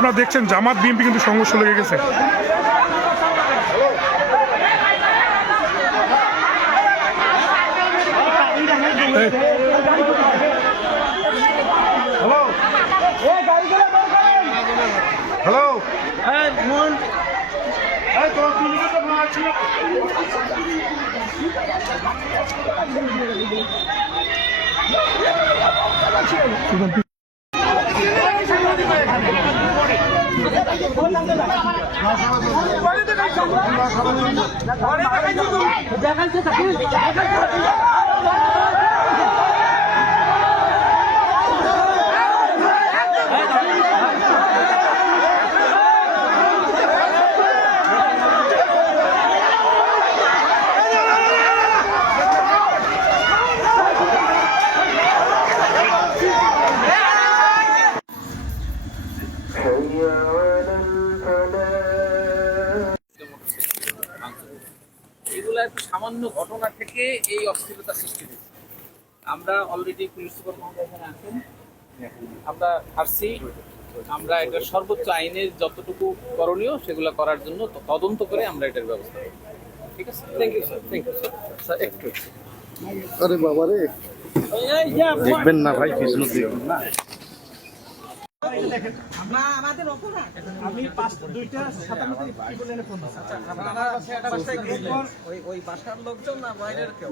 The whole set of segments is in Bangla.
আপনারা দেখছেন জামাত বিএনপি কিন্তু সংঘর্ষ লেগে গেছে। হ্যালো এগুলো একটা সামান্য ঘটনা থেকে এই অস্থিরতা সৃষ্টি হয়েছে। আমরা অলরেডি পুলিশ সুপার মহোদয় এখানে আছেন, আমরা আসছি, আমরা এটা সর্বোচ্চ আইনের যতটুকু করণীয় সেগুলো করার জন্য তদন্ত করে আমরা এটার ব্যবস্থা করব। ঠিক আছে, thank you sir, thank you sir. Sir একটু আরে বাবা রে, দেখবেন না ভাই, পিছনে দেখবেন না। ওই বাসার লোকজন না বাইরের কেউ?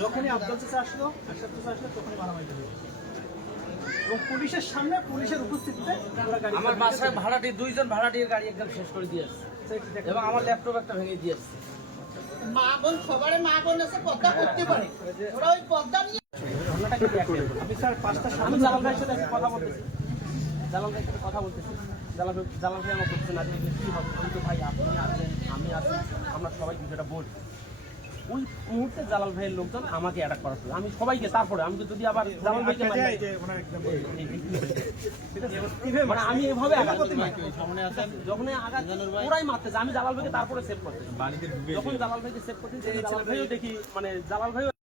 যখনই আফজল চাচা আসলো, আশরাফ চাচা আসলো, তখনই মারামারি হলো। এবং পুলিশের সামনে, পুলিশের উপস্থিতিতে আমার বাসায় ভাড়াটি, দুইজন ভাড়াটির গাড়ি একদম শেষ করে দিয়ে আসছে এবং আমার ল্যাপটপ একটা ভেঙে দিয়ে আসছে। মা বোন সবারে মা বোন আছে, পদ্মা করতে পারে, ওরা ওই পদ্মা নিয়ে আমি স্যার 5টার সামনে জালাল ভাইয়ের সাথে কথা বলতেছি, জালাল ভাইয়ের সাথে কথা বলতেছি, জালাল ভাই আমার বলছে না যে কি হবে, আমি তো ভাই আপনি আছেন, আমি আছি, আমরা সবাই বিষয়টা বলছি। ওই মুহূর্তে জালাল ভাইয়ের লোকজন আমাকে অ্যাটাক করা ছিল, আমি সবাইকে, তারপরে আমি যদি আবার জালাল ভাইকে মানে আমি এভাবে আঘাত যখন আঘাত ওরাই মারতেছে, আমি জালাল ভাইকে তারপরে সেভ করতেছি। যখন জালাল ভাইকে সেভ করতেছি, জালাল ভাইও দেখি মানে জালাল ভাইও